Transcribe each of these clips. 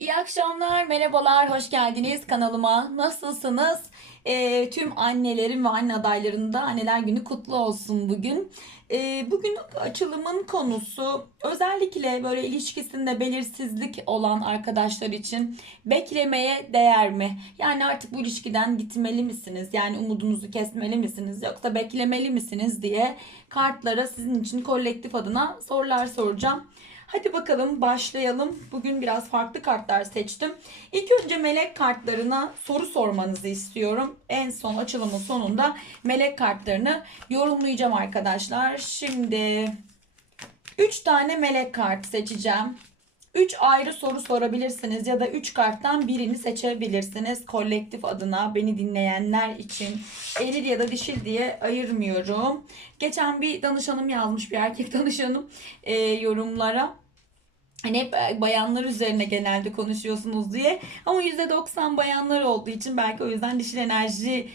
İyi akşamlar, merhabalar, hoş geldiniz kanalıma. Nasılsınız? Ee, tüm annelerin ve anne adaylarının da anneler günü kutlu olsun bugün. Ee, bugün açılımın konusu özellikle böyle ilişkisinde belirsizlik olan arkadaşlar için beklemeye değer mi? Yani artık bu ilişkiden gitmeli misiniz? Yani umudunuzu kesmeli misiniz? Yoksa beklemeli misiniz diye kartlara sizin için kolektif adına sorular soracağım. Hadi bakalım başlayalım. Bugün biraz farklı kartlar seçtim. İlk önce melek kartlarına soru sormanızı istiyorum. En son açılımın sonunda melek kartlarını yorumlayacağım arkadaşlar. Şimdi 3 tane melek kart seçeceğim. 3 ayrı soru sorabilirsiniz ya da 3 karttan birini seçebilirsiniz. Kolektif adına beni dinleyenler için eril ya da dişil diye ayırmıyorum. Geçen bir danışanım yazmış bir erkek danışanım e, yorumlara. Hani hep e, bayanlar üzerine genelde konuşuyorsunuz diye. Ama %90 bayanlar olduğu için belki o yüzden dişil enerjiye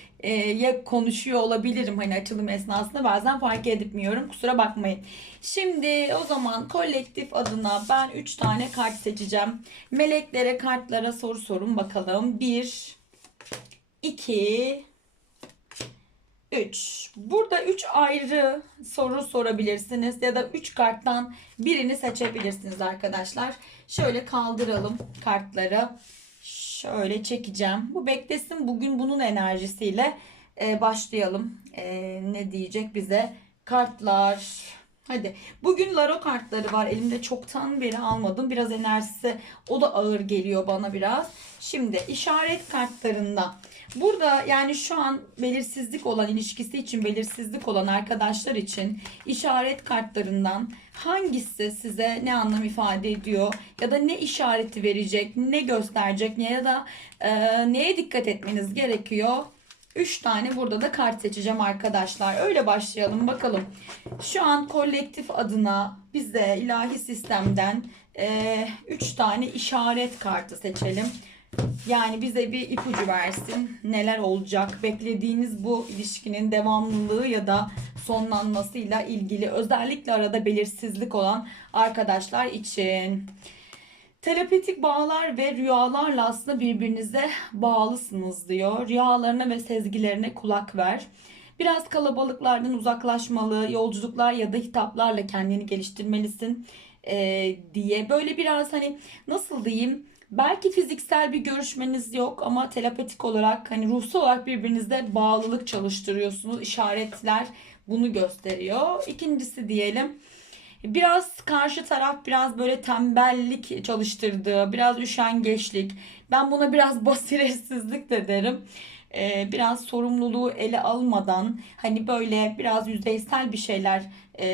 konuşuyor olabilirim. Hani açılım esnasında bazen fark etmiyorum. Kusura bakmayın. Şimdi o zaman kolektif adına ben 3 tane kart seçeceğim. Meleklere kartlara soru sorun bakalım. 1 2 3. Burada 3 ayrı soru sorabilirsiniz ya da 3 karttan birini seçebilirsiniz arkadaşlar. Şöyle kaldıralım kartları. Şöyle çekeceğim. Bu beklesin. Bugün bunun enerjisiyle e, başlayalım. E, ne diyecek bize? Kartlar. Hadi. Bugün Laro kartları var. Elimde çoktan beri almadım. Biraz enerjisi o da ağır geliyor bana biraz. Şimdi işaret kartlarında Burada yani şu an belirsizlik olan ilişkisi için belirsizlik olan arkadaşlar için işaret kartlarından hangisi size ne anlam ifade ediyor ya da ne işareti verecek, ne gösterecek ne ya da e, neye dikkat etmeniz gerekiyor? 3 tane burada da kart seçeceğim arkadaşlar. Öyle başlayalım bakalım. Şu an kolektif adına bize ilahi sistemden 3 e, tane işaret kartı seçelim. Yani bize bir ipucu versin. Neler olacak? Beklediğiniz bu ilişkinin devamlılığı ya da sonlanmasıyla ilgili özellikle arada belirsizlik olan arkadaşlar için. Telepatik bağlar ve rüyalarla aslında birbirinize bağlısınız diyor. Rüyalarına ve sezgilerine kulak ver. Biraz kalabalıklardan uzaklaşmalı, yolculuklar ya da hitaplarla kendini geliştirmelisin ee, diye. Böyle biraz hani nasıl diyeyim? Belki fiziksel bir görüşmeniz yok ama telepatik olarak hani ruhsal olarak birbirinizde bağlılık çalıştırıyorsunuz. İşaretler bunu gösteriyor. İkincisi diyelim biraz karşı taraf biraz böyle tembellik çalıştırdığı, biraz üşengeçlik. Ben buna biraz basiretsizlik de derim. Ee, biraz sorumluluğu ele almadan hani böyle biraz yüzeysel bir şeyler e,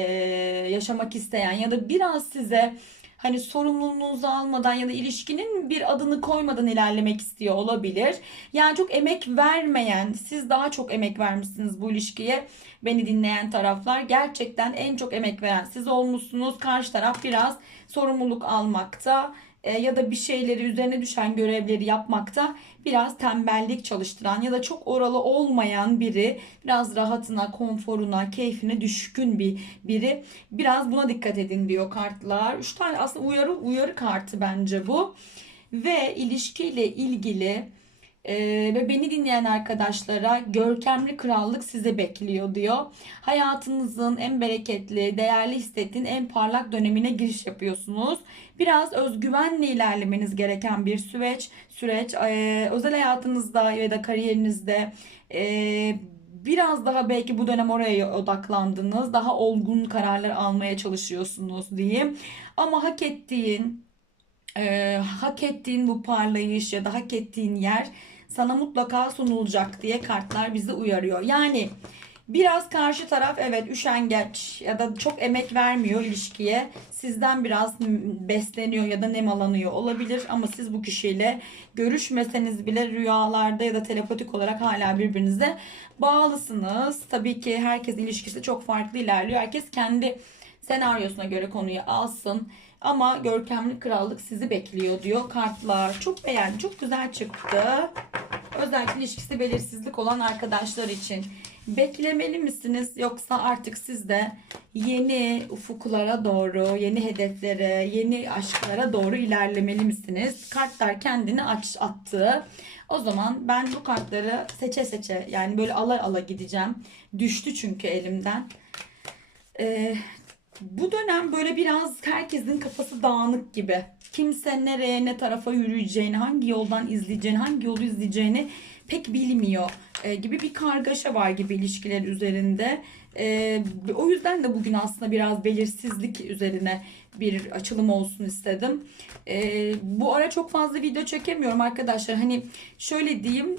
yaşamak isteyen ya da biraz size hani sorumluluğunuzu almadan ya da ilişkinin bir adını koymadan ilerlemek istiyor olabilir. Yani çok emek vermeyen, siz daha çok emek vermişsiniz bu ilişkiye. Beni dinleyen taraflar gerçekten en çok emek veren siz olmuşsunuz. Karşı taraf biraz sorumluluk almakta e, ya da bir şeyleri üzerine düşen görevleri yapmakta biraz tembellik çalıştıran ya da çok oralı olmayan biri biraz rahatına, konforuna, keyfine düşkün bir biri. Biraz buna dikkat edin diyor kartlar. Üç tane aslında uyarı uyarı kartı bence bu. Ve ilişkiyle ilgili ee, ve beni dinleyen arkadaşlara görkemli krallık size bekliyor diyor. Hayatınızın en bereketli, değerli hissettiğin en parlak dönemine giriş yapıyorsunuz. Biraz özgüvenle ilerlemeniz gereken bir süreç. Süreç ee, özel hayatınızda ya da kariyerinizde ee, biraz daha belki bu dönem oraya odaklandınız. Daha olgun kararlar almaya çalışıyorsunuz diyeyim. Ama hak ettiğin e, hak ettiğin bu parlayış ya da hak ettiğin yer sana mutlaka sunulacak diye kartlar bizi uyarıyor. Yani biraz karşı taraf evet üşengeç ya da çok emek vermiyor ilişkiye. Sizden biraz besleniyor ya da nemalanıyor olabilir ama siz bu kişiyle görüşmeseniz bile rüyalarda ya da telepatik olarak hala birbirinize bağlısınız. Tabii ki herkes ilişkisi çok farklı ilerliyor. Herkes kendi senaryosuna göre konuyu alsın. Ama görkemli krallık sizi bekliyor diyor kartlar. Çok beğendim. Çok güzel çıktı. Özellikle ilişkisi belirsizlik olan arkadaşlar için. Beklemeli misiniz yoksa artık siz de yeni ufuklara doğru, yeni hedeflere, yeni aşklara doğru ilerlemeli misiniz? Kartlar kendini aç, attı. O zaman ben bu kartları seçe seçe yani böyle ala ala gideceğim. Düştü çünkü elimden. Ee, bu dönem böyle biraz herkesin kafası dağınık gibi. Kimse nereye ne tarafa yürüyeceğini, hangi yoldan izleyeceğini, hangi yolu izleyeceğini pek bilmiyor e, gibi bir kargaşa var gibi ilişkiler üzerinde. E, o yüzden de bugün aslında biraz belirsizlik üzerine bir açılım olsun istedim. E, bu ara çok fazla video çekemiyorum arkadaşlar. Hani şöyle diyeyim,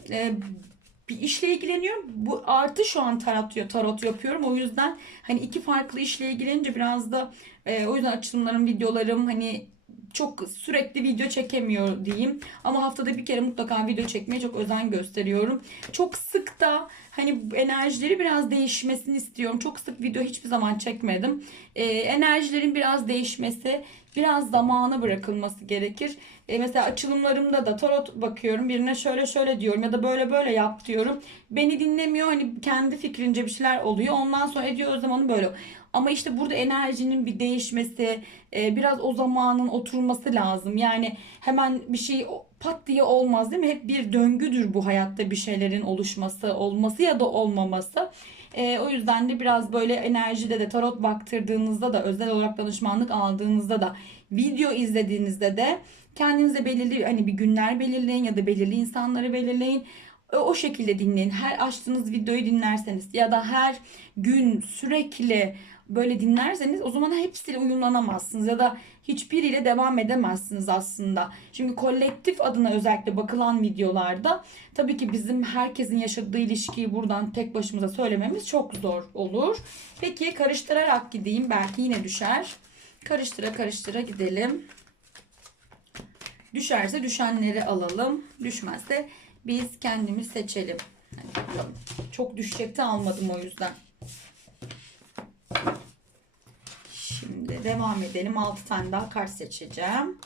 bir işle ilgileniyorum. Bu artı şu an tarot, tarot yapıyorum. O yüzden hani iki farklı işle ilgilenince biraz da e, o yüzden açılımlarım, videolarım hani çok sürekli video çekemiyor diyeyim. Ama haftada bir kere mutlaka video çekmeye çok özen gösteriyorum. Çok sık da hani enerjileri biraz değişmesini istiyorum. Çok sık video hiçbir zaman çekmedim. Ee, enerjilerin biraz değişmesi, biraz zamana bırakılması gerekir. Ee, mesela açılımlarımda da tarot bakıyorum. Birine şöyle şöyle diyorum ya da böyle böyle yap diyorum. Beni dinlemiyor. Hani kendi fikrince bir şeyler oluyor. Ondan sonra ediyor o zaman böyle. Ama işte burada enerjinin bir değişmesi, e, biraz o zamanın oturması lazım. Yani hemen bir şey pat diye olmaz değil mi? Hep bir döngüdür bu hayatta bir şeylerin oluşması, olması ya da olmaması. E, o yüzden de biraz böyle enerjide de tarot baktırdığınızda da özel olarak danışmanlık aldığınızda da video izlediğinizde de kendinize belirli hani bir günler belirleyin ya da belirli insanları belirleyin o şekilde dinleyin. Her açtığınız videoyu dinlerseniz ya da her gün sürekli böyle dinlerseniz o zaman hepsiyle uyumlanamazsınız ya da hiçbiriyle devam edemezsiniz aslında. Şimdi kolektif adına özellikle bakılan videolarda tabii ki bizim herkesin yaşadığı ilişkiyi buradan tek başımıza söylememiz çok zor olur. Peki karıştırarak gideyim belki yine düşer. Karıştıra karıştıra gidelim. Düşerse düşenleri alalım. Düşmezse biz kendimiz seçelim. Bakalım. Çok düşecekti almadım o yüzden. Şimdi devam edelim. 6 tane daha kart seçeceğim.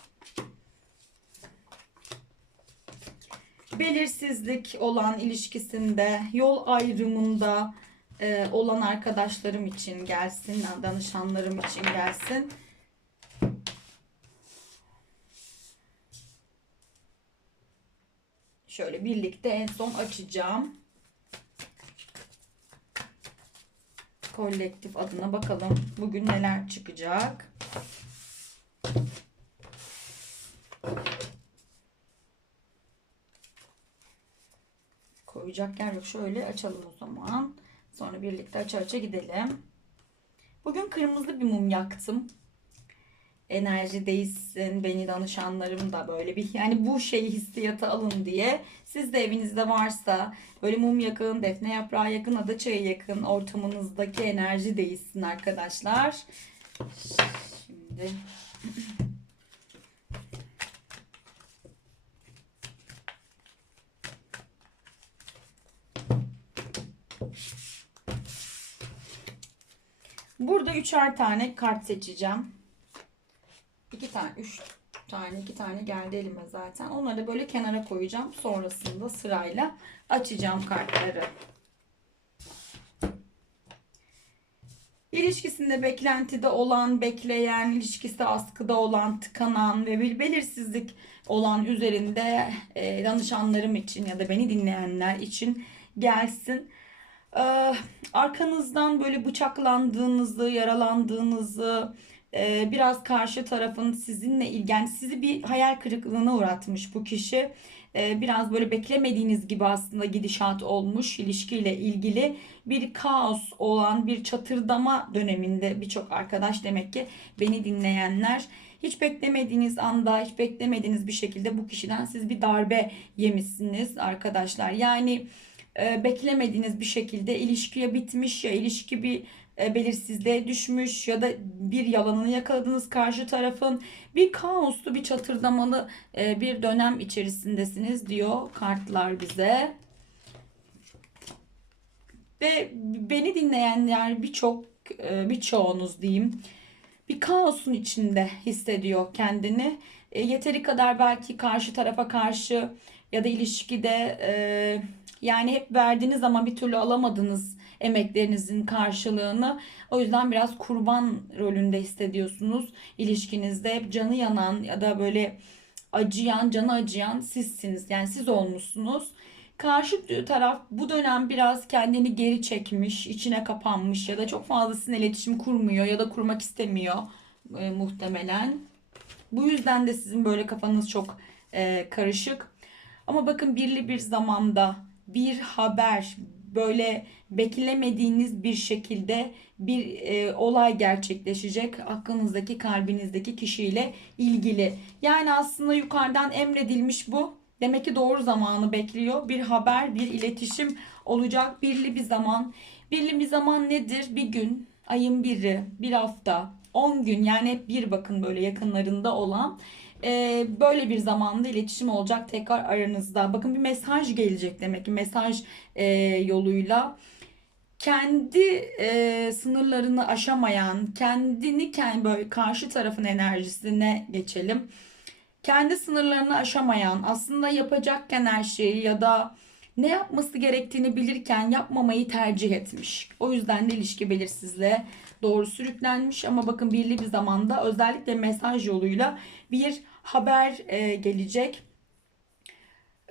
Belirsizlik olan ilişkisinde, yol ayrımında e, olan arkadaşlarım için gelsin, danışanlarım için gelsin. Şöyle birlikte en son açacağım. Kolektif adına bakalım bugün neler çıkacak. Koyacak yer yok. Şöyle açalım o zaman. Sonra birlikte aça aça gidelim. Bugün kırmızı bir mum yaktım enerji değişsin beni danışanlarım da böyle bir yani bu şeyi hissiyatı alın diye. Siz de evinizde varsa böyle mum yakın, defne yaprağı yakın, ada çayı yakın ortamınızdaki enerji değişsin arkadaşlar. Şimdi. Burada üçer tane kart seçeceğim iki tane, üç tane, iki tane geldi elime zaten. Onları da böyle kenara koyacağım. Sonrasında sırayla açacağım kartları. İlişkisinde beklentide olan, bekleyen, ilişkisi askıda olan, tıkanan ve bir belirsizlik olan üzerinde e, danışanlarım için ya da beni dinleyenler için gelsin. Ee, arkanızdan böyle bıçaklandığınızı, yaralandığınızı, e, biraz karşı tarafın sizinle ilgen sizi bir hayal kırıklığına uğratmış bu kişi. E, biraz böyle beklemediğiniz gibi aslında gidişat olmuş ilişkiyle ilgili bir kaos olan bir çatırdama döneminde birçok arkadaş demek ki beni dinleyenler hiç beklemediğiniz anda hiç beklemediğiniz bir şekilde bu kişiden siz bir darbe yemişsiniz arkadaşlar. Yani e, beklemediğiniz bir şekilde ilişkiye bitmiş ya ilişki bir belirsizliğe düşmüş ya da bir yalanını yakaladınız karşı tarafın bir kaoslu bir çatırdamalı e, bir dönem içerisindesiniz diyor kartlar bize. Ve beni dinleyenler birçok e, birçoğunuz diyeyim bir kaosun içinde hissediyor kendini. e, yeteri kadar belki karşı tarafa karşı ya da ilişkide e, yani hep verdiğiniz ama bir türlü alamadığınız emeklerinizin karşılığını o yüzden biraz kurban rolünde hissediyorsunuz ilişkinizde hep canı yanan ya da böyle acıyan canı acıyan sizsiniz yani siz olmuşsunuz. Karşı taraf bu dönem biraz kendini geri çekmiş, içine kapanmış ya da çok fazla sizinle iletişim kurmuyor ya da kurmak istemiyor e, muhtemelen. Bu yüzden de sizin böyle kafanız çok e, karışık. Ama bakın birli bir zamanda bir haber böyle beklemediğiniz bir şekilde bir e, olay gerçekleşecek aklınızdaki kalbinizdeki kişiyle ilgili. Yani aslında yukarıdan emredilmiş bu. Demek ki doğru zamanı bekliyor. Bir haber, bir iletişim olacak. Birli bir zaman. Birli bir zaman nedir? Bir gün, ayın biri, bir hafta, 10 gün yani hep bir bakın böyle yakınlarında olan e, böyle bir zamanda iletişim olacak tekrar aranızda. Bakın bir mesaj gelecek demek ki mesaj e, yoluyla kendi e, sınırlarını aşamayan, kendini kendi böyle karşı tarafın enerjisine geçelim. Kendi sınırlarını aşamayan, aslında yapacakken her şeyi ya da ne yapması gerektiğini bilirken yapmamayı tercih etmiş. O yüzden de ilişki belirsizliğe doğru sürüklenmiş ama bakın birli bir zamanda özellikle mesaj yoluyla bir haber e, gelecek.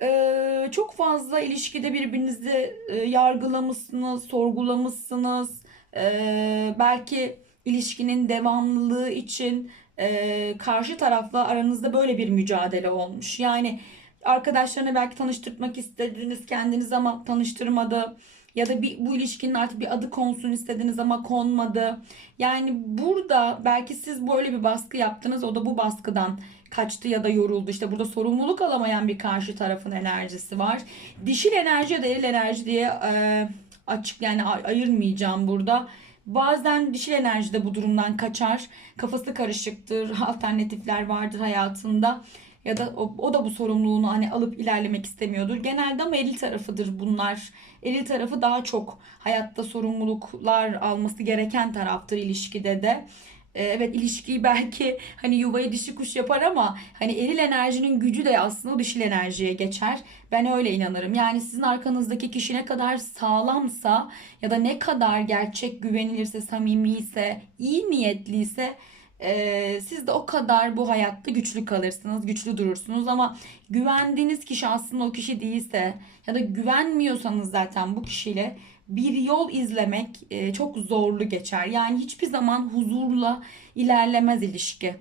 E, çok fazla ilişkide birbirinizi e, yargılamışsınız, sorgulamışsınız. E, belki ilişkinin devamlılığı için e, karşı tarafla aranızda böyle bir mücadele olmuş. Yani arkadaşlarına belki tanıştırmak istediniz kendiniz ama tanıştırmadı ya da bir, bu ilişkinin artık bir adı konsun istediniz ama konmadı. Yani burada belki siz böyle bir baskı yaptınız o da bu baskıdan kaçtı ya da yoruldu. İşte burada sorumluluk alamayan bir karşı tarafın enerjisi var. Dişil enerji ya da eril enerji diye e, açık yani ayırmayacağım burada. Bazen dişil enerji de bu durumdan kaçar. Kafası karışıktır. Alternatifler vardır hayatında. Ya da o, o da bu sorumluluğunu hani alıp ilerlemek istemiyordur. Genelde ama eril tarafıdır bunlar. Eril tarafı daha çok hayatta sorumluluklar alması gereken taraftır ilişkide de. Ee, evet ilişkiyi belki hani yuvayı dişi kuş yapar ama hani eril enerjinin gücü de aslında dişil enerjiye geçer. Ben öyle inanırım. Yani sizin arkanızdaki kişi ne kadar sağlamsa ya da ne kadar gerçek güvenilirse, samimiyse, iyi niyetliyse e, siz de o kadar bu hayatta güçlü kalırsınız, güçlü durursunuz ama güvendiğiniz kişi aslında o kişi değilse ya da güvenmiyorsanız zaten bu kişiyle bir yol izlemek e, çok zorlu geçer. Yani hiçbir zaman huzurla ilerlemez ilişki.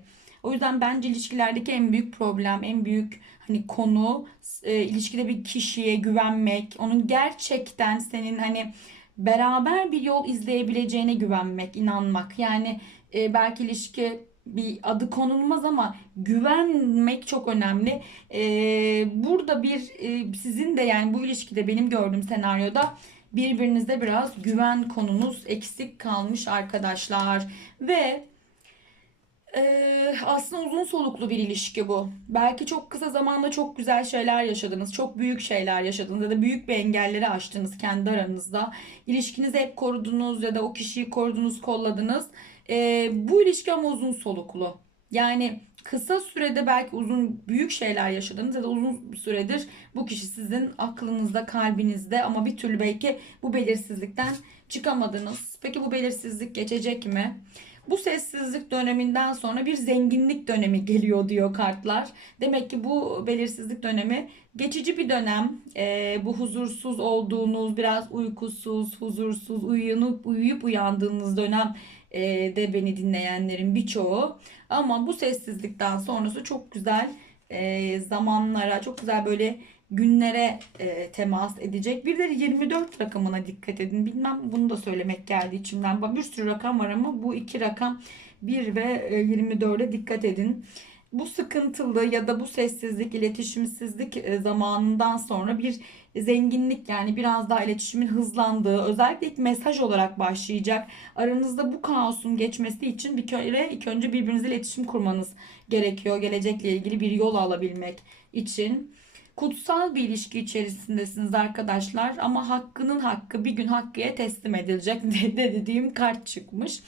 O yüzden bence ilişkilerdeki en büyük problem, en büyük hani konu e, ilişkide bir kişiye güvenmek, onun gerçekten senin hani beraber bir yol izleyebileceğine güvenmek, inanmak. Yani e, belki ilişki bir adı konulmaz ama güvenmek çok önemli. Ee, burada bir e, sizin de yani bu ilişkide benim gördüğüm senaryoda birbirinizde biraz güven konunuz eksik kalmış arkadaşlar. Ve e, aslında uzun soluklu bir ilişki bu. Belki çok kısa zamanda çok güzel şeyler yaşadınız. Çok büyük şeyler yaşadınız ya da büyük bir engelleri aştınız kendi aranızda. İlişkinizi hep korudunuz ya da o kişiyi korudunuz, kolladınız. E, bu ilişki ama uzun soluklu. Yani kısa sürede belki uzun büyük şeyler yaşadınız ya da uzun süredir bu kişi sizin aklınızda, kalbinizde ama bir türlü belki bu belirsizlikten çıkamadınız. Peki bu belirsizlik geçecek mi? Bu sessizlik döneminden sonra bir zenginlik dönemi geliyor diyor kartlar. Demek ki bu belirsizlik dönemi geçici bir dönem. E, bu huzursuz olduğunuz, biraz uykusuz, huzursuz, uyuyup uyuyup uyandığınız dönem e, de beni dinleyenlerin birçoğu. Ama bu sessizlikten sonrası çok güzel e, zamanlara, çok güzel böyle günlere e, temas edecek. Bir de 24 rakamına dikkat edin. Bilmem bunu da söylemek geldi içimden. Bir sürü rakam var ama bu iki rakam 1 ve 24'e dikkat edin bu sıkıntılı ya da bu sessizlik, iletişimsizlik e, zamanından sonra bir zenginlik yani biraz daha iletişimin hızlandığı özellikle ilk mesaj olarak başlayacak. Aranızda bu kaosun geçmesi için bir kere ilk önce birbirinizle iletişim kurmanız gerekiyor. Gelecekle ilgili bir yol alabilmek için. Kutsal bir ilişki içerisindesiniz arkadaşlar ama hakkının hakkı bir gün hakkıya teslim edilecek dediğim kart çıkmış.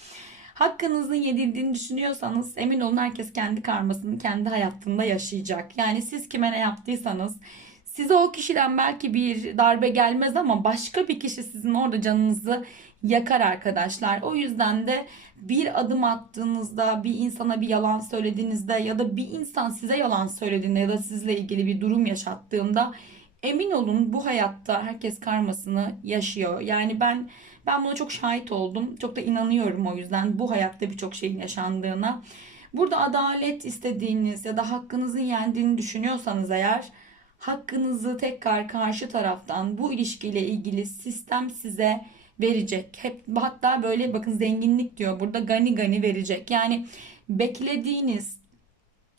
Hakkınızın yedildiğini düşünüyorsanız emin olun herkes kendi karmasını kendi hayatında yaşayacak. Yani siz kime ne yaptıysanız size o kişiden belki bir darbe gelmez ama başka bir kişi sizin orada canınızı yakar arkadaşlar. O yüzden de bir adım attığınızda, bir insana bir yalan söylediğinizde ya da bir insan size yalan söylediğinde ya da sizle ilgili bir durum yaşattığında emin olun bu hayatta herkes karmasını yaşıyor. Yani ben ben buna çok şahit oldum. Çok da inanıyorum o yüzden bu hayatta birçok şeyin yaşandığına. Burada adalet istediğiniz ya da hakkınızın yendiğini düşünüyorsanız eğer hakkınızı tekrar karşı taraftan bu ilişkiyle ilgili sistem size verecek. Hep hatta böyle bakın zenginlik diyor burada gani gani verecek. Yani beklediğiniz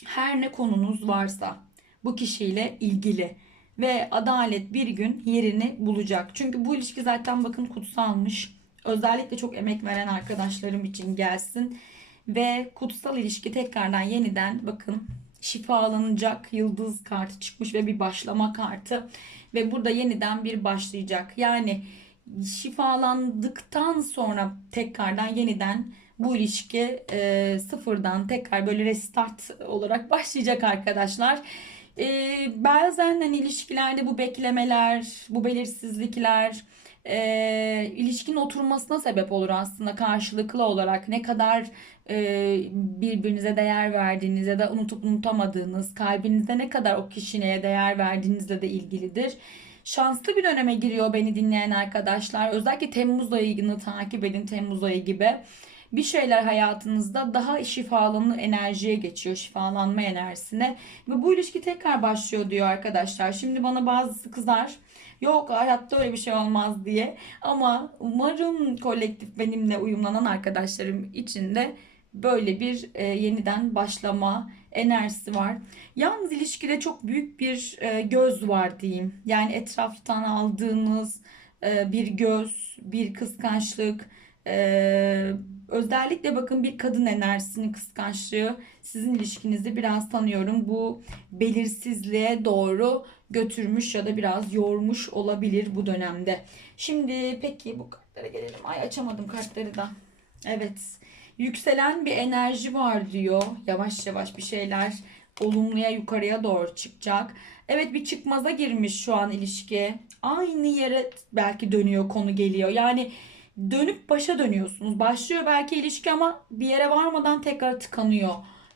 her ne konunuz varsa bu kişiyle ilgili ve adalet bir gün yerini bulacak. Çünkü bu ilişki zaten bakın kutsalmış. Özellikle çok emek veren arkadaşlarım için gelsin ve kutsal ilişki tekrardan yeniden bakın şifalanacak yıldız kartı çıkmış ve bir başlama kartı ve burada yeniden bir başlayacak. Yani şifalandıktan sonra tekrardan yeniden bu ilişki e, sıfırdan tekrar böyle restart olarak başlayacak arkadaşlar. E, bazen hani ilişkilerde bu beklemeler, bu belirsizlikler e, ilişkinin oturmasına sebep olur aslında karşılıklı olarak ne kadar e, birbirinize değer verdiğiniz ya da unutup unutamadığınız kalbinizde ne kadar o kişiye değer verdiğinizle de ilgilidir şanslı bir döneme giriyor beni dinleyen arkadaşlar. Özellikle Temmuz ayını takip edin Temmuz ayı gibi. Bir şeyler hayatınızda daha şifalanı enerjiye geçiyor. Şifalanma enerjisine. Ve bu ilişki tekrar başlıyor diyor arkadaşlar. Şimdi bana bazısı kızar. Yok hayatta öyle bir şey olmaz diye. Ama umarım kolektif benimle uyumlanan arkadaşlarım için de böyle bir e, yeniden başlama enerjisi var. Yalnız ilişkide çok büyük bir e, göz var diyeyim. Yani etraftan aldığınız e, bir göz, bir kıskançlık, e, özellikle bakın bir kadın enerjisinin kıskançlığı sizin ilişkinizi biraz tanıyorum. Bu belirsizliğe doğru götürmüş ya da biraz yormuş olabilir bu dönemde. Şimdi peki bu kartlara gelelim. Ay açamadım kartları da. Evet yükselen bir enerji var diyor. Yavaş yavaş bir şeyler olumluya yukarıya doğru çıkacak. Evet bir çıkmaza girmiş şu an ilişki. Aynı yere belki dönüyor konu geliyor. Yani dönüp başa dönüyorsunuz. Başlıyor belki ilişki ama bir yere varmadan tekrar tıkanıyor.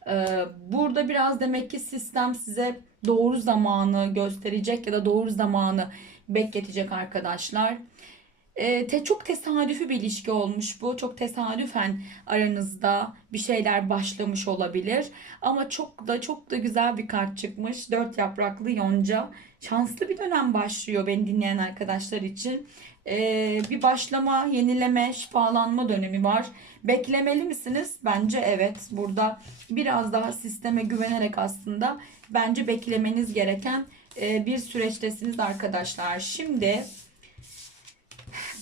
Ee, burada biraz demek ki sistem size doğru zamanı gösterecek ya da doğru zamanı bekletecek arkadaşlar. E, te, çok tesadüfi bir ilişki olmuş bu. Çok tesadüfen aranızda bir şeyler başlamış olabilir. Ama çok da çok da güzel bir kart çıkmış. Dört yapraklı yonca. Şanslı bir dönem başlıyor beni dinleyen arkadaşlar için. E, bir başlama, yenileme, şifalanma dönemi var. Beklemeli misiniz? Bence evet. Burada biraz daha sisteme güvenerek aslında bence beklemeniz gereken e, bir süreçtesiniz arkadaşlar. Şimdi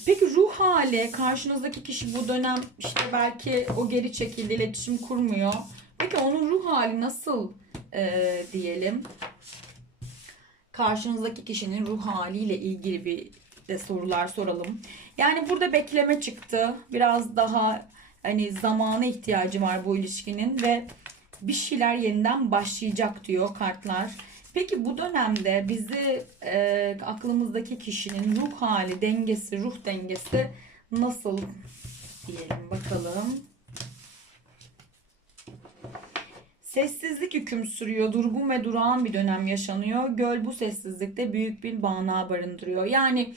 Peki ruh hali karşınızdaki kişi bu dönem işte belki o geri çekildi iletişim kurmuyor. Peki onun ruh hali nasıl e, diyelim? Karşınızdaki kişinin ruh haliyle ilgili bir de sorular soralım. Yani burada bekleme çıktı. Biraz daha hani zamana ihtiyacı var bu ilişkinin ve bir şeyler yeniden başlayacak diyor kartlar. Peki bu dönemde bizi e, aklımızdaki kişinin ruh hali, dengesi, ruh dengesi nasıl diyelim bakalım. Sessizlik hüküm sürüyor. Durgun ve durağan bir dönem yaşanıyor. Göl bu sessizlikte büyük bir bağnağı barındırıyor. Yani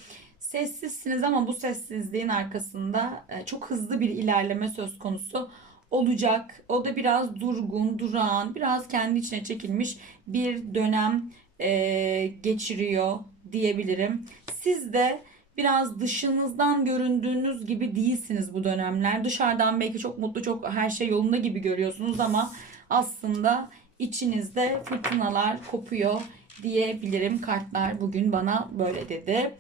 sessizsiniz ama bu sessizliğin arkasında e, çok hızlı bir ilerleme söz konusu olacak. O da biraz durgun, durağan, biraz kendi içine çekilmiş bir dönem e, geçiriyor diyebilirim. Siz de biraz dışınızdan göründüğünüz gibi değilsiniz bu dönemler. Dışarıdan belki çok mutlu, çok her şey yolunda gibi görüyorsunuz ama aslında içinizde fırtınalar kopuyor diyebilirim. Kartlar bugün bana böyle dedi.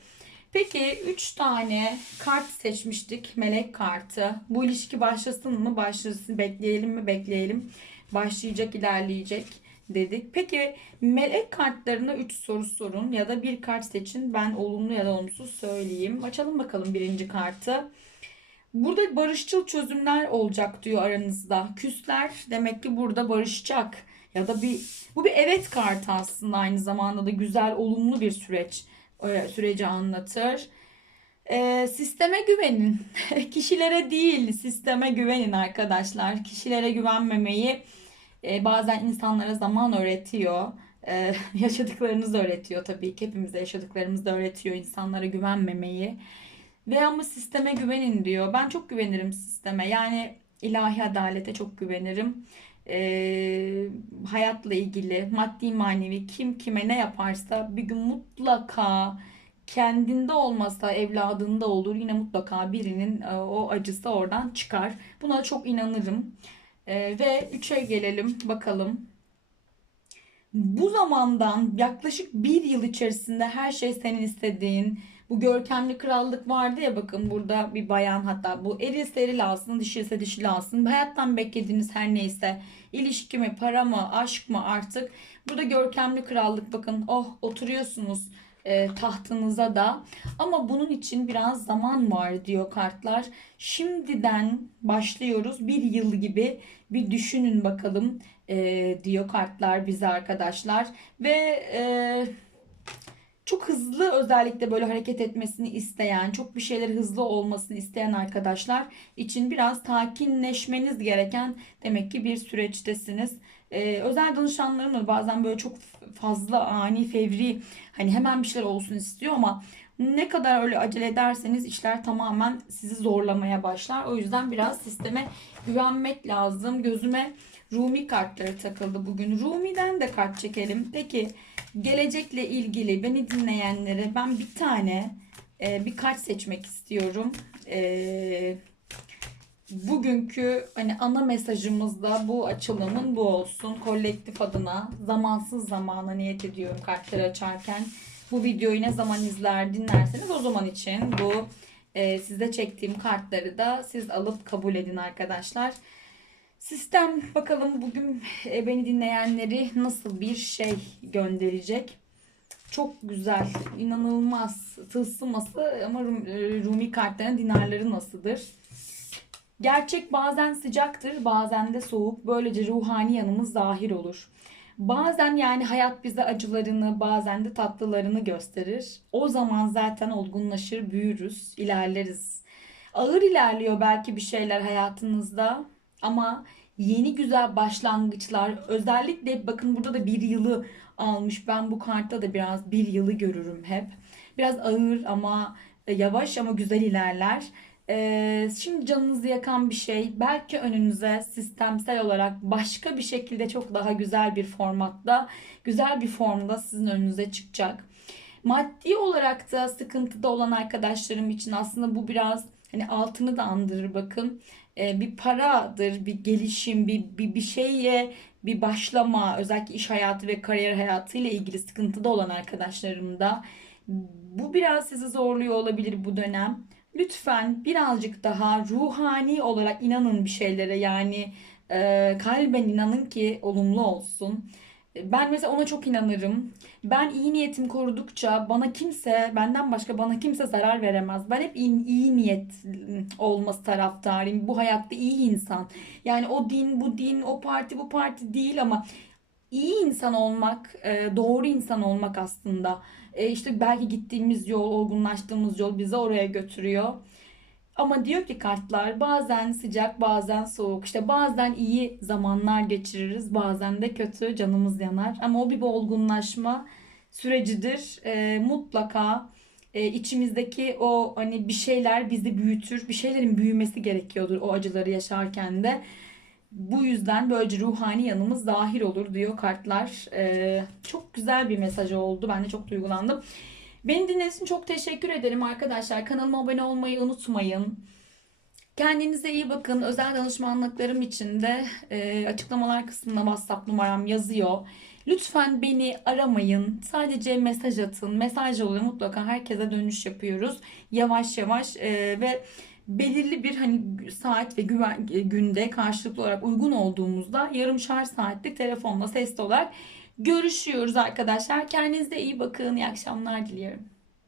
Peki 3 tane kart seçmiştik. Melek kartı. Bu ilişki başlasın mı? Başlasın. Bekleyelim mi? Bekleyelim. Başlayacak, ilerleyecek dedik. Peki melek kartlarına 3 soru sorun ya da bir kart seçin. Ben olumlu ya da olumsuz söyleyeyim. Açalım bakalım birinci kartı. Burada barışçıl çözümler olacak diyor aranızda. Küsler demek ki burada barışacak. Ya da bir bu bir evet kartı aslında aynı zamanda da güzel, olumlu bir süreç süreci anlatır. E, sisteme güvenin. Kişilere değil, sisteme güvenin arkadaşlar. Kişilere güvenmemeyi e, bazen insanlara zaman öğretiyor. E, yaşadıklarınız öğretiyor tabii ki. Hepimize yaşadıklarımız da öğretiyor insanlara güvenmemeyi. Ve ama sisteme güvenin diyor. Ben çok güvenirim sisteme. Yani ilahi adalete çok güvenirim. Ee, hayatla ilgili maddi manevi kim kime ne yaparsa bir gün mutlaka kendinde olmasa evladında olur. Yine mutlaka birinin e, o acısı oradan çıkar. Buna çok inanırım. Ee, ve 3'e gelelim bakalım. Bu zamandan yaklaşık bir yıl içerisinde her şey senin istediğin, bu görkemli krallık vardı ya bakın burada bir bayan hatta bu erilse eril alsın dişilse dişil alsın. Hayattan beklediğiniz her neyse ilişki mi para mı aşk mı artık. Burada görkemli krallık bakın oh oturuyorsunuz e, tahtınıza da ama bunun için biraz zaman var diyor kartlar. Şimdiden başlıyoruz bir yıl gibi bir düşünün bakalım e, diyor kartlar bize arkadaşlar ve e, çok hızlı özellikle böyle hareket etmesini isteyen, çok bir şeyler hızlı olmasını isteyen arkadaşlar için biraz sakinleşmeniz gereken demek ki bir süreçtesiniz. Ee, özel danışanlarım da bazen böyle çok fazla ani, fevri hani hemen bir şeyler olsun istiyor ama ne kadar öyle acele ederseniz işler tamamen sizi zorlamaya başlar. O yüzden biraz sisteme güvenmek lazım. Gözüme Rumi kartları takıldı bugün. Rumi'den de kart çekelim. Peki gelecekle ilgili beni dinleyenlere ben bir tane e, bir kart seçmek istiyorum. E, bugünkü hani ana mesajımız da bu açılımın bu olsun. Kolektif adına zamansız zamana niyet ediyorum kartları açarken. Bu videoyu ne zaman izler dinlerseniz o zaman için bu e, size çektiğim kartları da siz alıp kabul edin arkadaşlar. Sistem bakalım bugün e, beni dinleyenleri nasıl bir şey gönderecek. Çok güzel, inanılmaz tılsıması ama e, Rumi kartların dinarları nasıldır? Gerçek bazen sıcaktır, bazen de soğuk. Böylece ruhani yanımız zahir olur. Bazen yani hayat bize acılarını, bazen de tatlılarını gösterir. O zaman zaten olgunlaşır, büyürüz, ilerleriz. Ağır ilerliyor belki bir şeyler hayatınızda ama yeni güzel başlangıçlar özellikle bakın burada da bir yılı almış. Ben bu kartta da biraz bir yılı görürüm hep. Biraz ağır ama yavaş ama güzel ilerler. Ee, şimdi canınızı yakan bir şey belki önünüze sistemsel olarak başka bir şekilde çok daha güzel bir formatta, güzel bir formda sizin önünüze çıkacak. Maddi olarak da sıkıntıda olan arkadaşlarım için aslında bu biraz hani altını da andırır bakın. Ee, bir paradır, bir gelişim, bir, bir, bir şeye bir başlama, özellikle iş hayatı ve kariyer hayatı ile ilgili sıkıntıda olan arkadaşlarım da bu biraz sizi zorluyor olabilir bu dönem. Lütfen birazcık daha ruhani olarak inanın bir şeylere yani e, kalben inanın ki olumlu olsun. Ben mesela ona çok inanırım. Ben iyi niyetim korudukça bana kimse, benden başka bana kimse zarar veremez. Ben hep iyi, iyi niyet olması taraftarıyım. Bu hayatta iyi insan. Yani o din, bu din, o parti, bu parti değil ama iyi insan olmak, e, doğru insan olmak aslında. E, işte belki gittiğimiz yol, olgunlaştığımız yol bizi oraya götürüyor. Ama diyor ki kartlar bazen sıcak bazen soğuk. İşte bazen iyi zamanlar geçiririz bazen de kötü canımız yanar. Ama o bir olgunlaşma sürecidir. E, mutlaka e, içimizdeki o hani bir şeyler bizi büyütür. Bir şeylerin büyümesi gerekiyordur o acıları yaşarken de. Bu yüzden böylece ruhani yanımız dahil olur diyor kartlar. E, çok güzel bir mesaj oldu. Ben de çok duygulandım. Beni dinlediğiniz için çok teşekkür ederim arkadaşlar. Kanalıma abone olmayı unutmayın. Kendinize iyi bakın. Özel danışmanlıklarım için de e, açıklamalar kısmında WhatsApp numaram yazıyor. Lütfen beni aramayın. Sadece mesaj atın. Mesaj oluyor mutlaka herkese dönüş yapıyoruz. Yavaş yavaş e, ve belirli bir hani saat ve güven, günde karşılıklı olarak uygun olduğumuzda yarım şarj saatlik telefonla sesli olarak görüşüyoruz arkadaşlar. Kendinize iyi bakın. İyi akşamlar diliyorum.